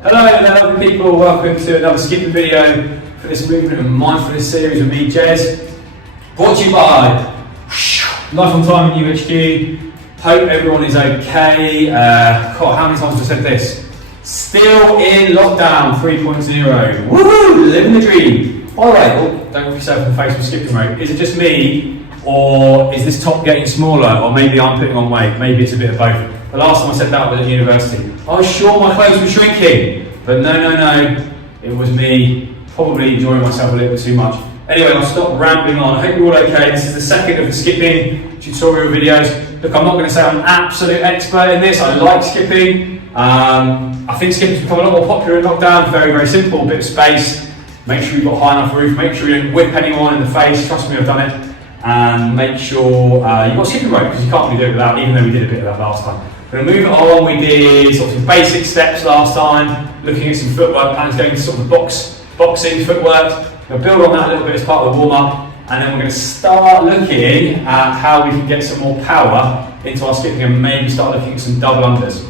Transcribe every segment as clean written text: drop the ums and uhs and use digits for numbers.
Hello, lovely people, welcome to another skipping video for this movement and mindfulness series with me, Jez. Brought to you by Life on Time at youHQ. Hope everyone is okay. God, how many times have I said this? Still in lockdown 3.0. Woohoo! Living the dream. By the way, don't look yourself in the face with skipping rope. Is it just me, or is this top getting smaller, or maybe I'm putting on weight? Maybe it's a bit of both. The last time I said that was at university. I was sure my clothes were shrinking, but no. It was me probably enjoying myself a little bit too much. Anyway, I'll stop rambling on. I hope you're all okay. This is the second of the skipping tutorial videos. Look, I'm not going to say I'm an absolute expert in this. I like skipping. I think skipping's become a lot more popular in lockdown. Very, very simple. A bit of space. Make sure you've got a high enough roof. Make sure you don't whip anyone in the face. Trust me, I've done it. And make sure you've got skipping rope, because you can't really do it without, even though we did a bit of that last time. We're going to move it on. We did sort of some basic steps last time, looking at some footwork patterns, going to sort of the boxing footwork. We'll build on that a little bit as part of the warm-up, and then we're going to start looking at how we can get some more power into our skipping and maybe start looking at some double unders.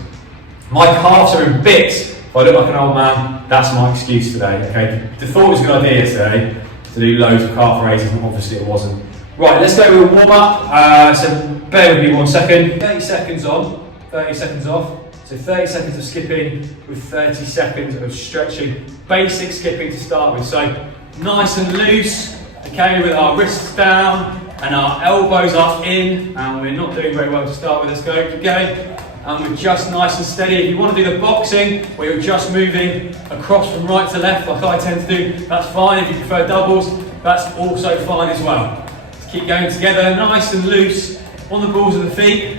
My calves are in bits. If I look like an old man, that's my excuse today. Okay, the thought was a good idea yesterday to do loads of calf raises, and obviously it wasn't. Right, let's go with a warm-up. So bear with me 1 second. 30 seconds on, 30 seconds off. So 30 seconds of skipping with 30 seconds of stretching. Basic skipping to start with. So nice and loose, okay, with our wrists down and our elbows up in. And we're not doing very well to start with. Let's go, keep going. And we're just nice and steady. If you want to do the boxing, where you're just moving across from right to left, like I tend to do, that's fine. If you prefer doubles, that's also fine as well. Keep going together, nice and loose on the balls of the feet.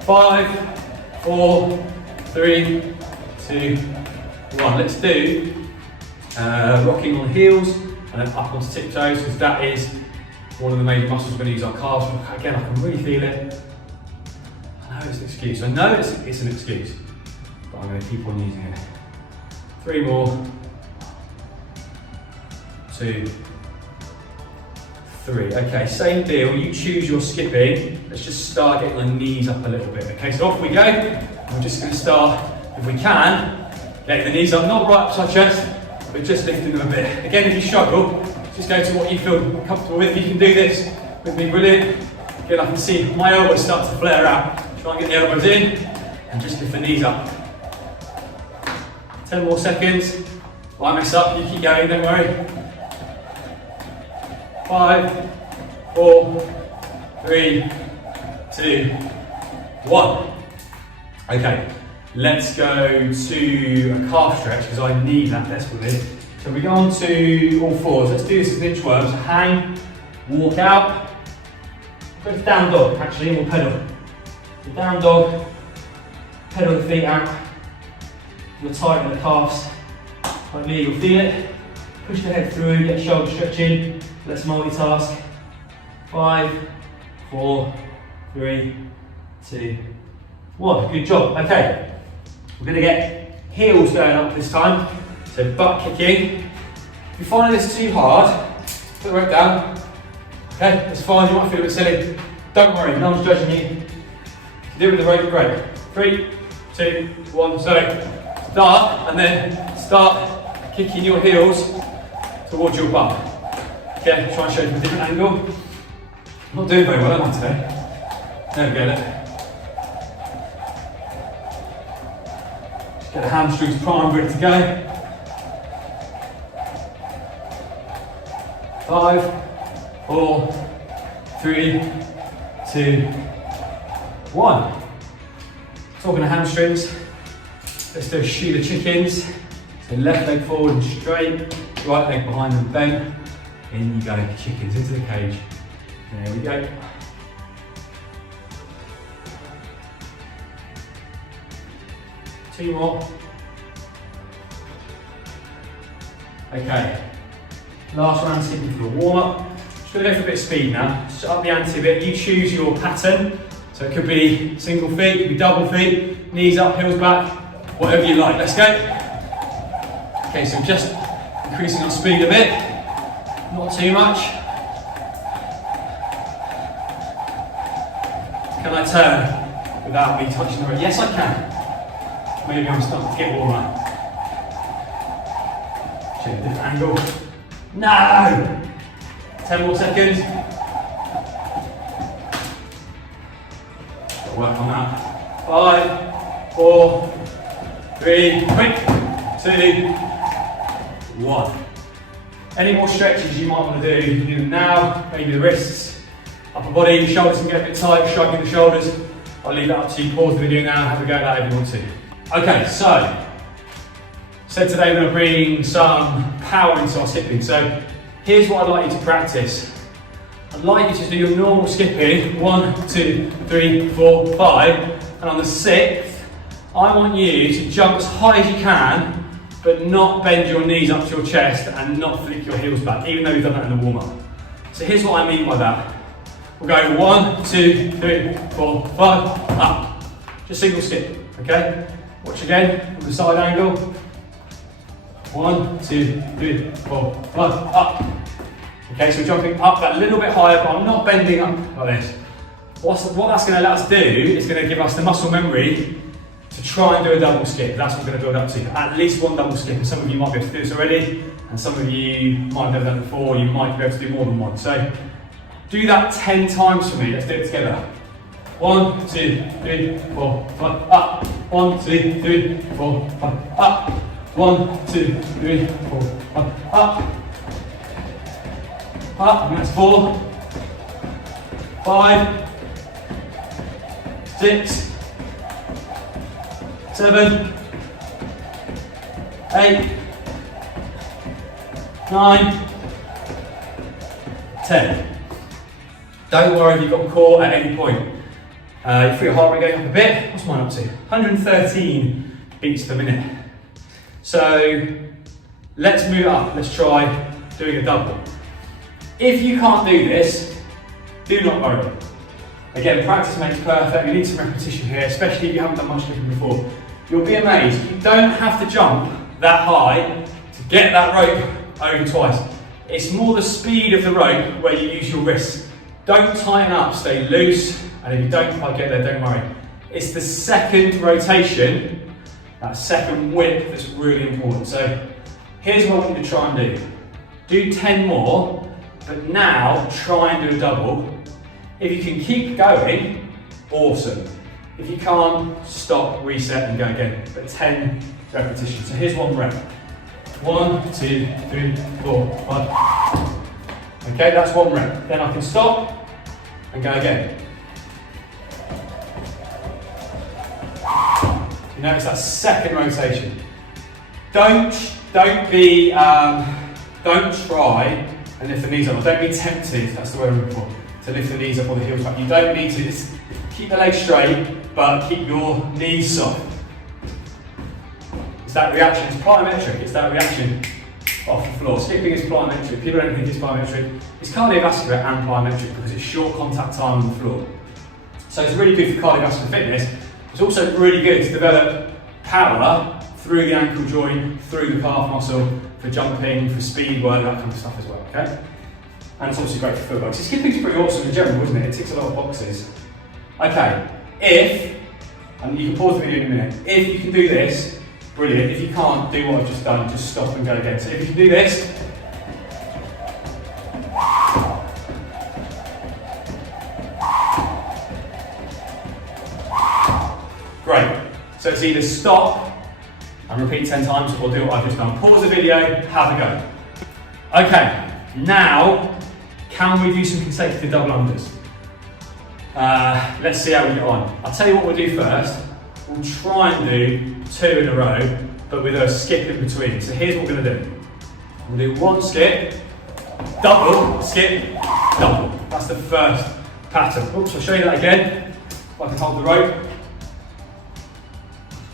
5, 4, 3, 2, 1. Let's do rocking on heels and then up onto tiptoes, because that is one of the major muscles we're going to use our calves. Again, I can really feel it. I know it's an excuse. I know it's an excuse, but I'm going to keep on using it. 3 more. 2, 3. Okay, same deal. You choose your skipping. Let's just start getting the knees up a little bit. Okay, so off we go. We're just going to start, if we can, getting the knees up, not right up to our chest, but just lifting them a bit. Again, if you struggle, just go to what you feel comfortable with. If you can do this with me, brilliant. Again, I can see my elbows start to flare out. Try and get the elbows in and just lift the knees up. 10 more seconds. If I mess up, you keep going, don't worry. 5, 4, 3, 2, 1. Okay, let's go to a calf stretch, because I need that desperately. So we go on to all fours. Let's do this as an inchworm. So hang, walk out. Go to down dog, actually, and we'll pedal. So down dog, pedal the feet out. You'll tighten the calves. Like me, you'll feel it. Push the head through, get shoulder stretching. Let's multitask. 5, 4, 3, 2, 1. Good job. Okay. We're going to get heels going up this time. So butt kicking. If you're finding this too hard, put the rope down. Okay, that's fine. You might feel a bit silly. Don't worry, no one's judging you. If you do it with the rope, great. 3, 2, 1. So start, and then start kicking your heels towards your butt. Okay, try and show you from a different angle. I'm not doing very well, am I, today? There we go, look. Just get the hamstrings primed, ready to go. 5, 4, 3, 2, 1. Talking of hamstrings, let's do a shoot of chickens. So left leg forward and straight, right leg behind and bent. In you go, chickens into the cage. There we go. Two more. Okay. Last round skipping for the warm up. Just going to go for a bit of speed now. Just up the ante a bit. You choose your pattern. So it could be single feet, it could be double feet, knees up, heels back, whatever you like. Let's go. Okay, so just increasing our speed a bit. Not too much. Can I turn? without me touching the rope? Yes, I can. Maybe I'm starting to get warmer. Check a different angle. No! 10 more seconds. Got to work on that. 5, 4, 3, quick, 2, 1. Any more stretches you might want to do, you can do them now, maybe the wrists, upper body, the shoulders can get a bit tight, shrugging the shoulders. I'll leave that up to you, pause the video now, have a go at that if you want to. Okay, so today we're going to bring some power into our skipping. So here's what I'd like you to practice. I'd like you to do your normal skipping, 1, 2, 3, 4, 5, and on the 6th, I want you to jump as high as you can, but not bend your knees up to your chest and not flick your heels back, even though you've done that in the warm-up. So here's what I mean by that. We'll go 1, 2, 3, 4, 5, up. Just single skip, okay? Watch again, from the side angle. 1, 2, 3, 4, 5, up. Okay, so we're jumping up that little bit higher, but I'm not bending up like this. What that's going to let us do is going to give us the muscle memory to try and do a double skip. That's what we're going to build up to. At least one double skip, and some of you might be able to do this already, and some of you might have never done it before, you might be able to do more than one. So do that 10 times for me, let's do it together. 1, 2, 3, 4, 5, up. 1, 2, 3, 4, 5, up. 1, 2, 3, 4, 5, up. Up, and that's 4, 5, 6, 7, 8, 9, 10. Don't worry if you got caught at any point. You feel your heart rate going up a bit. What's mine up to? 113 beats per minute. So let's move it up. Let's try doing a double. If you can't do this, do not worry. Again, practice makes perfect. You need some repetition here, especially if you haven't done much skipping before. You'll be amazed. You don't have to jump that high to get that rope over twice. It's more the speed of the rope where you use your wrists. Don't tighten up, stay loose, and if you don't quite get there, don't worry. It's the second rotation, that second whip, that's really important. So here's what I want you to try and do. Do 10 more, but now try and do a double. If you can keep going, awesome. If you can't, stop, reset, and go again. But 10 repetitions. So here's one rep. 1, 2, 3, 4, 5. Okay, that's one rep. Then I can stop and go again. You notice that second rotation. Don't try and lift the knees up. Don't be tempted, that's the word I'm looking for, to lift the knees up or the heels back. You don't need to. Just keep the legs straight, but keep your knees soft. It's that reaction. It's plyometric. It's that reaction off the floor. Skipping is plyometric. People don't think it's plyometric. It's cardiovascular and plyometric because it's short contact time on the floor. So it's really good for cardiovascular fitness. It's also really good to develop power through the ankle joint, through the calf muscle, for jumping, for speed work, that kind of stuff as well, okay? And it's also great for football. So skipping's pretty awesome in general, isn't it? It ticks a lot of boxes. Okay, and you can pause the video in a minute, if you can do this, brilliant. If you can't, do what I've just done, just stop and go again. So if you can do this, great. So it's either stop and repeat 10 times or do what I've just done. Pause the video, have a go. Okay, now, can we do some consecutive double unders? Let's see how we get on. I'll tell you what we'll do first. We'll try and do 2 in a row, but with a skip in between. So here's what we're gonna do. We'll do 1 skip, double, skip, double. That's the first pattern. Oops, I'll show you that again. If I can hold the rope.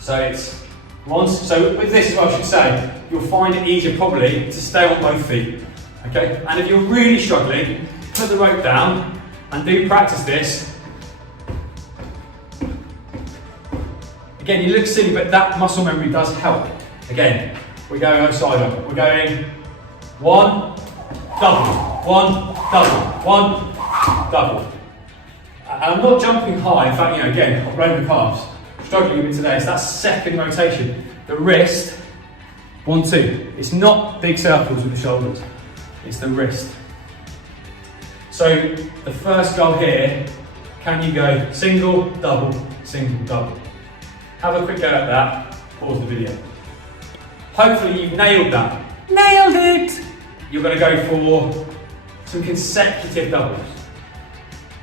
So it's 1, so with this, I should say, you'll find it easier probably to stay on both feet. Okay, and if you're really struggling, put the rope down and do practice this. Again, you look silly, but that muscle memory does help. Again, we're going outside on. We're going 1, double, 1, double, 1, double. And I'm not jumping high. In fact, again, I've blown the calves. Struggling a bit today. So that's second rotation. The wrist, 1, 2. It's not big circles with the shoulders. It's the wrist. So the first goal here, can you go single, double, single, double? Have a quick go at that. Pause the video. Hopefully you've nailed that. Nailed it! You're going to go for some consecutive doubles.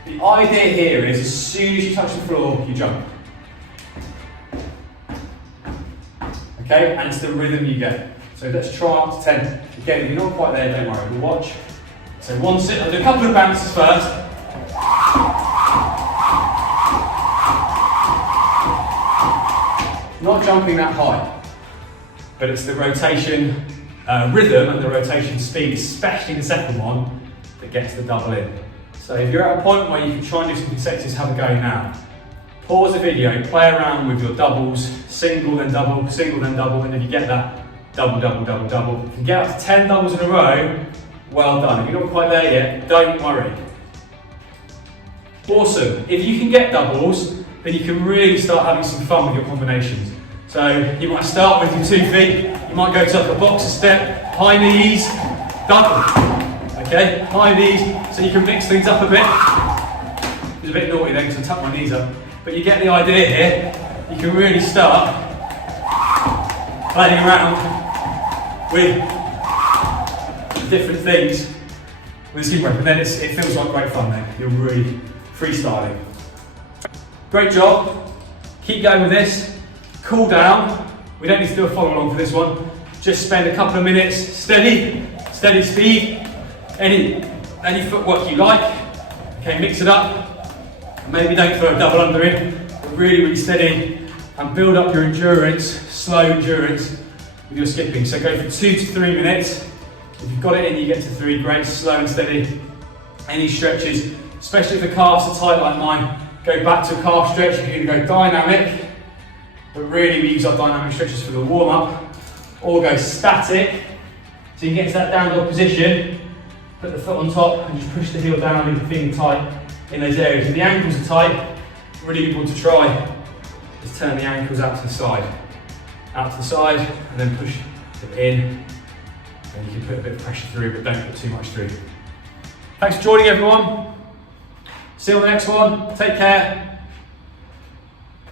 The idea here is as soon as you touch the floor, you jump. Okay, and it's the rhythm you get. So let's try up to 10. Again, if you're not quite there, don't worry, we'll watch. So one sit, I'll do a couple of bounces first. Not jumping that high, but it's the rotation rhythm and the rotation speed, especially the second one, that gets the double in. So if you're at a point where you can try and do some consecutives, have a go now. Pause the video, play around with your doubles, single then double, and if you get that, double, double, double, double. If you get up to 10 doubles in a row, well done. If you're not quite there yet, don't worry. Awesome. If you can get doubles, then you can really start having some fun with your combinations. So you might start with your 2 feet, you might go to like a boxer step, high knees, double. Okay, high knees, so you can mix things up a bit. It was a bit naughty then because I tucked my knees up. But you get the idea here. You can really start playing around with different things with the skin rep, and then it feels like great fun then. You're really freestyling. Great job. Keep going with this. Cool down. We don't need to do a follow along for this one. Just spend a couple of minutes steady speed. Any footwork you like. Okay, mix it up. Maybe don't throw a double under in, but really steady and build up your endurance, slow endurance with your skipping. So go for 2 to 3 minutes. If you've got it in, you get to 3, great, slow and steady. Any stretches, especially if the calves are tight like mine, go back to a calf stretch. You can go dynamic, but really we use our dynamic stretches for the warm up, or go static. So you can get to that down dog position, put the foot on top and just push the heel down, leave the finger tight in those areas. If the ankles are tight, really good one to try is turn the ankles out to the side, and then push them in, and you can put a bit of pressure through, but don't put too much through. Thanks for joining everyone. See you on the next one. Take care.